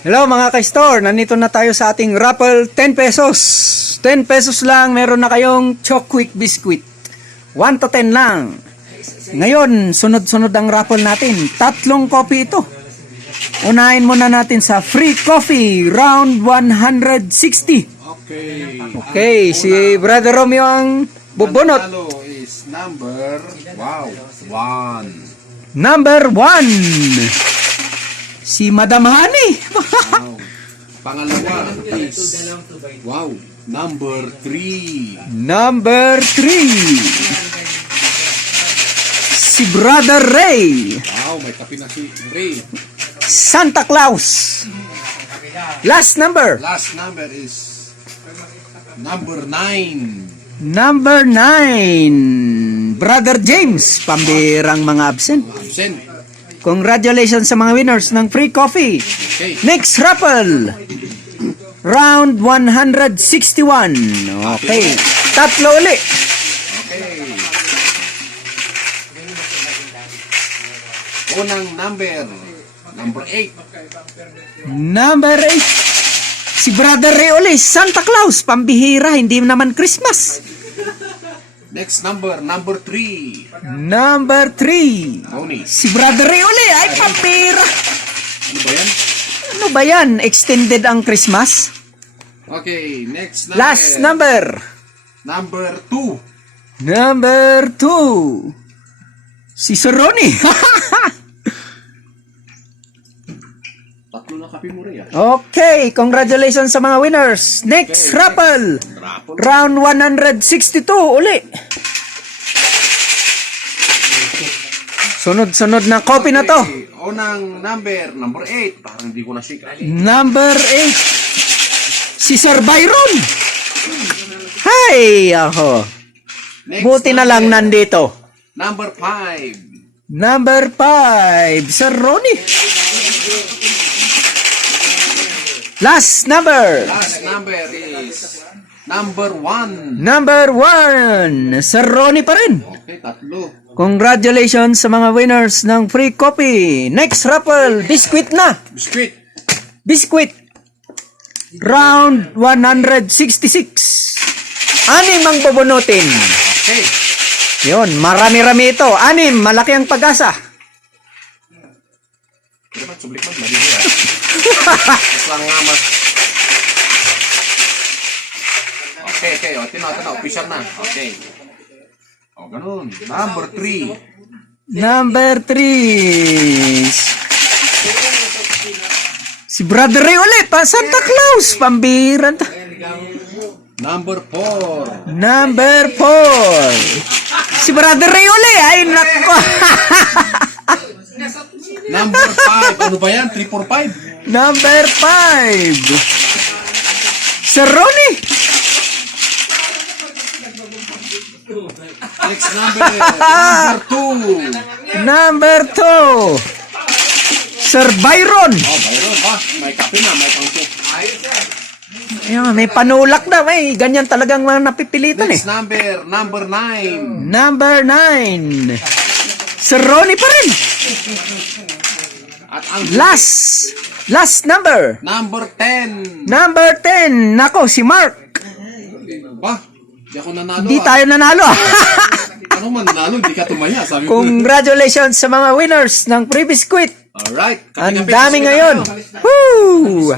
Hello mga ka-store, nandito na tayo sa ating raffle 10 pesos. 10 pesos lang, meron na kayong Choc-Quik biscuit. 1 to 10 lang. Ngayon, sunod-sunod ang raffle natin. 3 coffee ito. Unahin muna natin sa free coffee, round 160. Okay, si Brother Romeo ang bubunot. Manalo is number, one. Number 1. Si Madam Honey. Wow. Pangalawa is, number 3. Number 3. Si Brother Ray. Wow, may kape na si Ray. Santa Claus. Last number. Last number is number 9. Number 9. Brother James. Pambirang mga absent. Absent. Congratulations sa mga winners ng free coffee. Okay. Next raffle. Round 161. Okay. 3 uli. Okay. Unang number 8. Number 8. Si Brother Ray uli. Santa Claus. Pambihira. Hindi naman Christmas. Next number 3. Number 3. Tony. Si Brother Ray uli. Ay, pambihira. Ano ba yan? Ano ba yan? Extended ang Christmas? Okay, next number. Last number. Number 2. Number 2. Si Sir Ronnie. Tatlo na kape mo rin. Okay, congratulations sa mga winners. Next raffle. Round 162 uli. Sunod-sunod na copy na to. Okay, unang number 8. Parang hindi ko na siya. Number 8. Si Sir Byron. Hay, ako. Next Buti na lang number. nandito. Number 5. Number 5. Sir Ronnie. Last number. Last number is number 1. Number 1. Sir Ronnie pa rin. Okay, tatlo. Congratulations sa mga winners ng free coffee. Next raffle, biscuit na. Biscuit. Biscuit. Round 166. 6 ang bubunutin. Okay. Yun, marami-rami ito. 6, malaki ang pag-asa. Pero ba't sublik man? Mali niya. Mas lang nga mas. Okay. O, tinaw. Official na. Okay. O, ganun. Number 3. Number 3. Si Brother Ray ulit, pa Santa Claus. Pambiran. Number 4. Number 4. Si Brother Ray ulit. Ay, nako. Number 5. Ano ba yan? 345? Number 5. Sir Ronnie. Next number 2. Number 2. Sir Byron. Oh, Byron ba? May kape na, may pangko. Ayun, may panulak na. May ganyan talagang mga napipilitan eh. Next number 9. Number 9. Sir Ronnie pa rin. At ang Last number. number 10. Number 10. Nako, si Mark. Ba? Di ako nanalo. Hindi tayo nanalo. Ano man nanalo? Hindi ka tumaya. Sabi ko. Congratulations sa mga winners ng free biscuit. Alright. Ang dami ngayon. Woo!